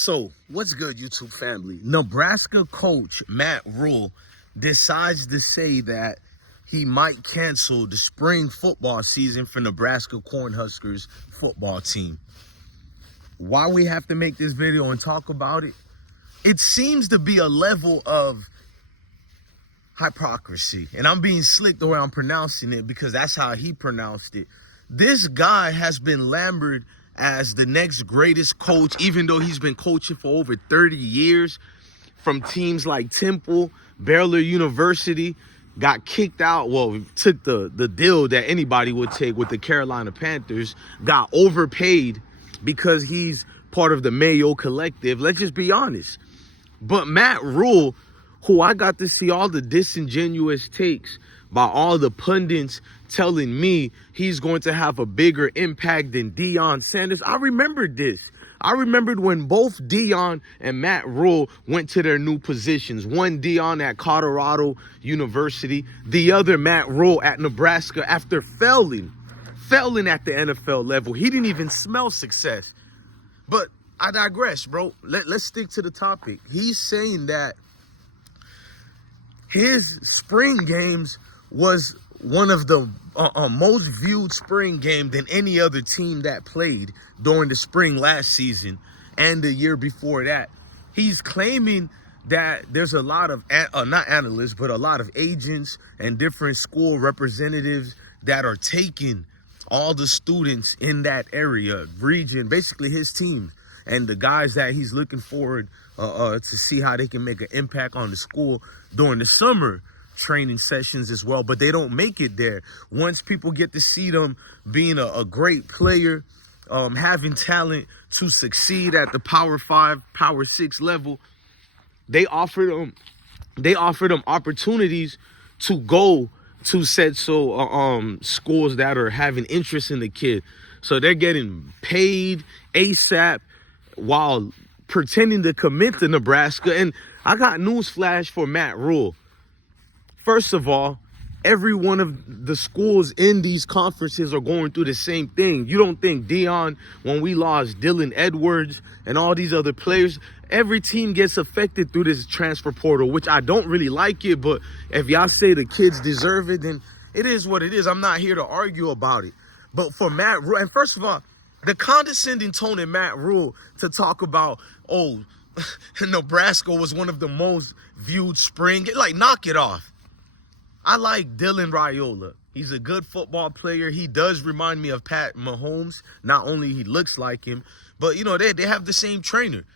So, what's good, YouTube family? Nebraska coach Matt Rhule decides to say that he might cancel the spring football season for Nebraska Cornhuskers football team. Why we have to make this video and talk about it? It seems to be a level of hypocrisy. And I'm being slick the way I'm pronouncing it because that's how he pronounced it. This guy has been lambered as the next greatest coach, even though he's been coaching for over 30 years from teams like Temple, Baylor University, got kicked out. Well, took the deal that anybody would take with the Carolina Panthers, got overpaid because he's part of the Mayo Collective. Let's just be honest. But Matt Rhule, who I got to see all the disingenuous takes by all the pundits telling me he's going to have a bigger impact than Deion Sanders. I remembered this. I remembered when both Deion and Matt Rhule went to their new positions. One Deion at Colorado University, the other Matt Rhule at Nebraska after failing at the NFL level. He didn't even smell success. But I digress, bro. Let's stick to the topic. He's saying that his spring games was one of the most viewed spring game than any other team that played during the spring last season and the year before that. He's claiming that there's a lot of, not analysts, but a lot of agents and different school representatives that are taking all the students in that area, region, basically his team, and the guys that he's looking forward to see how they can make an impact on the school during the summer training sessions as well, but they don't make it there. Once people get to see them being a great player, having talent to succeed at the Power 5, Power 6 level, they offer them opportunities to go to said schools that are having interest in the kid. So they're getting paid ASAP while pretending to commit to Nebraska. And I got news flash for Matt Rhule. First of all, every one of the schools in these conferences are going through the same thing. You don't think Deion, when we lost Dylan Edwards and all these other players, every team gets affected through this transfer portal, which I don't really like it. But if y'all say the kids deserve it, then it is what it is. I'm not here to argue about it. But for Matt Rhule, and first of all, the condescending tone in Matt Rhule to talk about, oh, Nebraska was one of the most viewed spring, like, knock it off. I like Dylan Rhule. He's a good football player. He does remind me of Pat Mahomes. Not only he looks like him, but, you know, they have the same trainer.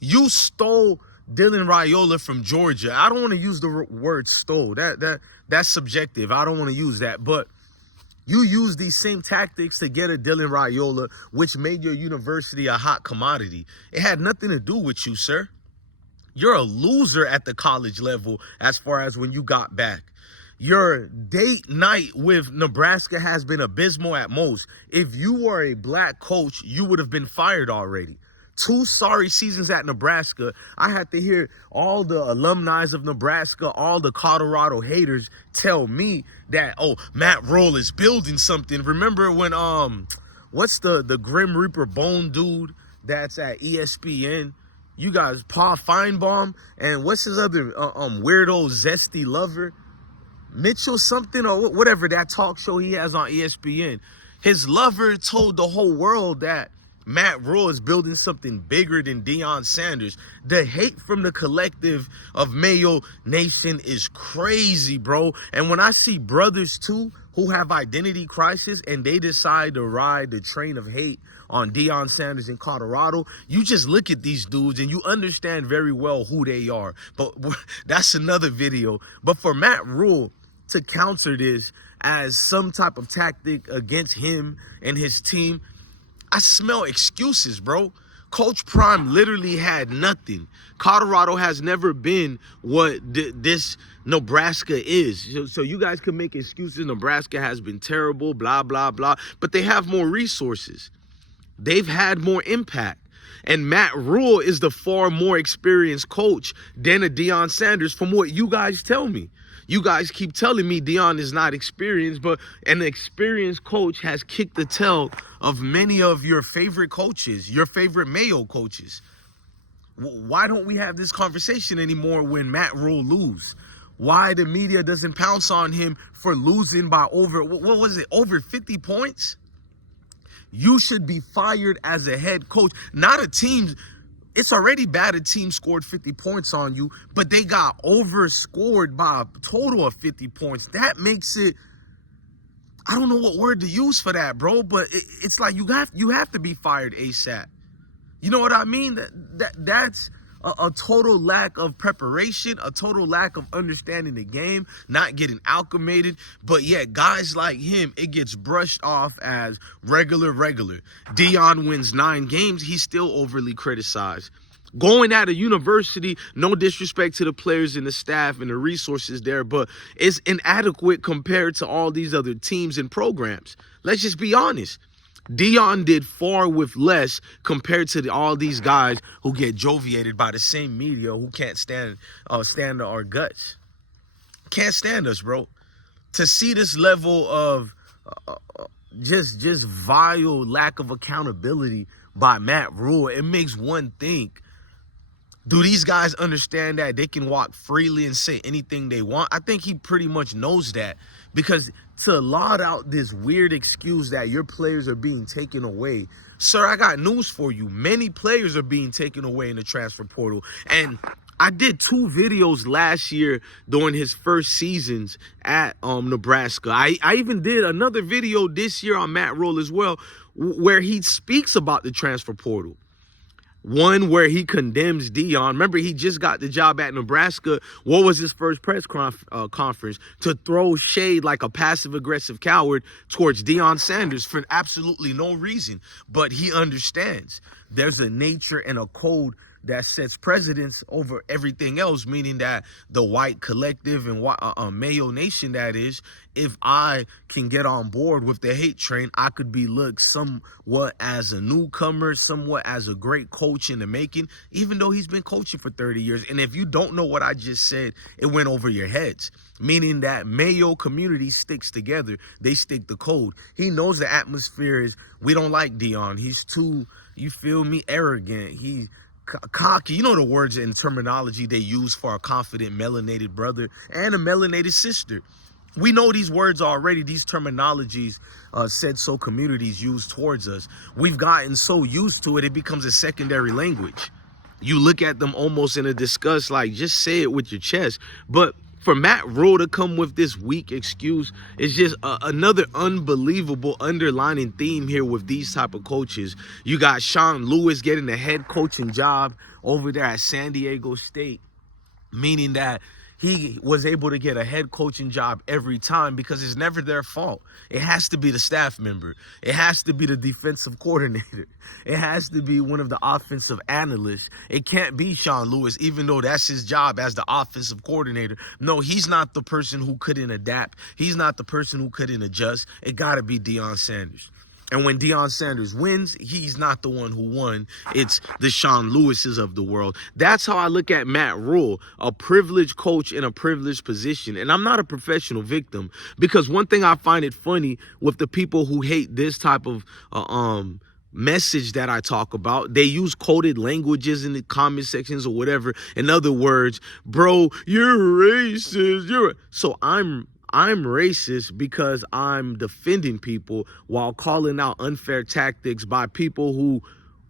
You stole Dylan Rhule from Georgia. I don't want to use the word stole. That's subjective. I don't want to use that. But you use these same tactics to get a Dylan Rhule, which made your university a hot commodity. It had nothing to do with you, sir. You're a loser at the college level as far as when you got back. Your date night with Nebraska has been abysmal at most. If you were a black coach, you would have been fired already. 2 sorry seasons at Nebraska. I had to hear all the alumni of Nebraska, all the Colorado haters tell me that, oh, Matt Rhule is building something. Remember when, what's the Grim Reaper Bone dude that's at ESPN? You guys, Paul Feinbaum, and what's his other weirdo zesty lover? Mitchell something or whatever, that talk show he has on ESPN. His lover told the whole world that Matt Rhule is building something bigger than Deion Sanders. The hate from the collective of Mayo Nation is crazy, bro. And when I see brothers too who have identity crisis and they decide to ride the train of hate on Deion Sanders in Colorado, you just look at these dudes and you understand very well who they are. But that's another video. But for Matt Rhule to counter this as some type of tactic against him and his team, I smell excuses, bro. Coach Prime literally had nothing. Colorado has never been what this Nebraska is. So you guys can make excuses. Nebraska has been terrible, blah, blah, blah. But they have more resources. They've had more impact. And Matt Rhule is the far more experienced coach than a Deion Sanders from what you guys tell me. You guys keep telling me Deion is not experienced, but an experienced coach has kicked the tail of many of your favorite coaches, your favorite Mayo coaches. Why don't we have this conversation anymore when Matt Rhule lose? Why the media doesn't pounce on him for losing by over, what was it, over 50 points? You should be fired as a head coach, not a team. It's already bad a team scored 50 points on you, but they got overscored by a total of 50 points. That makes it, I don't know what word to use for that, bro, but it's like you have to be fired ASAP. You know what I mean? That's a total lack of preparation, a total lack of understanding the game, not getting acclimated. But yet, guys like him, it gets brushed off as regular. Deion wins 9 games. He's still overly criticized. Going at a university, no disrespect to the players and the staff and the resources there, but it's inadequate compared to all these other teams and programs. Let's just be honest. Deion did far with less compared to all these guys who get joviated by the same media who can't stand our guts. Can't stand us, bro. To see this level of just vile lack of accountability by Matt Rhule, it makes one think. Do these guys understand that they can walk freely and say anything they want? I think he pretty much knows that, because to laud out this weird excuse that your players are being taken away, sir, I got news for you. Many players are being taken away in the transfer portal. And I did 2 videos last year during his first seasons at Nebraska. I even did another video this year on Matt Rhule as well, where he speaks about the transfer portal. One where he condemns Deion. Remember, he just got the job at Nebraska. What was his first press conference? To throw shade like a passive-aggressive coward towards Deion Sanders for absolutely no reason. But he understands there's a nature and a code that sets precedence over everything else, meaning that the white collective and Mayo Nation, that is, if I can get on board with the hate train, I could be looked somewhat as a newcomer, somewhat as a great coach in the making, even though he's been coaching for 30 years. And if you don't know what I just said, it went over your heads, meaning that Mayo community sticks together. They stick the code. He knows the atmosphere is, we don't like Deion. He's too, you feel me, arrogant. He's cocky. You know the words and terminology they use for a confident melanated brother and a melanated sister. We know these words already, these terminologies said so communities use towards us. We've gotten so used to it, it becomes a secondary language. You look at them almost in a disgust, like, just say it with your chest. But for Matt Rhule to come with this weak excuse is just another unbelievable underlining theme here with these type of coaches. You got Sean Lewis getting the head coaching job over there at San Diego State, meaning that he was able to get a head coaching job every time because it's never their fault. It has to be the staff member. It has to be the defensive coordinator. It has to be one of the offensive analysts. It can't be Sean Lewis, even though that's his job as the offensive coordinator. No, he's not the person who couldn't adapt. He's not the person who couldn't adjust. It got to be Deion Sanders. And when Deion Sanders wins, he's not the one who won. It's the Sean Lewises of the world. That's how I look at Matt Rhule, a privileged coach in a privileged position. And I'm not a professional victim, because one thing I find it funny with the people who hate this type of message that I talk about, they use coded languages in the comment sections or whatever. In other words, bro, you're racist. So I'm racist because I'm defending people while calling out unfair tactics by people who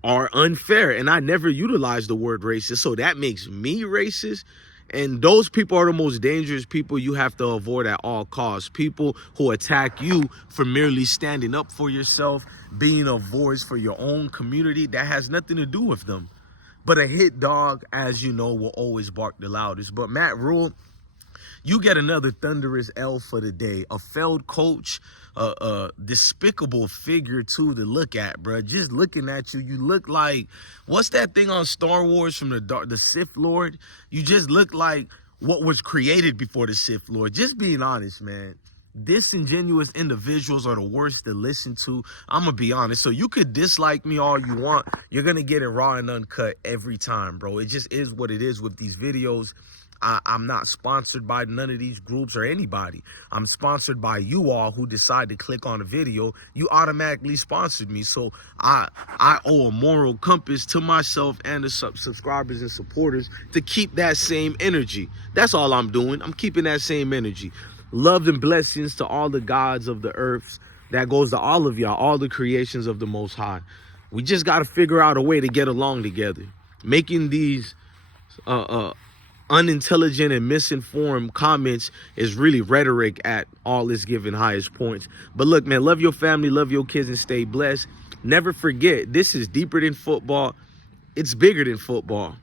are unfair. And I never utilize the word racist. So that makes me racist. And those people are the most dangerous people you have to avoid at all costs. People who attack you for merely standing up for yourself, being a voice for your own community. That has nothing to do with them. But a hit dog, as you know, will always bark the loudest. But Matt Rhule, you get another thunderous L for the day. A failed coach, a despicable figure, too, to look at, bro. Just looking at you, you look like, what's that thing on Star Wars from the Sith Lord? You just look like what was created before the Sith Lord. Just being honest, man. Disingenuous individuals are the worst to listen to. I'm going to be honest. So you could dislike me all you want. You're going to get it raw and uncut every time, bro. It just is what it is with these videos. I'm not sponsored by none of these groups or anybody. I'm sponsored by you all who decide to click on a video. You automatically sponsored me. So I owe a moral compass to myself and the subscribers and supporters to keep that same energy. That's all I'm doing. I'm keeping that same energy. Love and blessings to all the gods of the earths. That goes to all of y'all, all the creations of the Most High. We just got to figure out a way to get along together. Making these unintelligent and misinformed comments is really rhetoric at all its given highest points. But look, man, love your family, love your kids, and stay blessed. Never forget, this is deeper than football. It's bigger than football.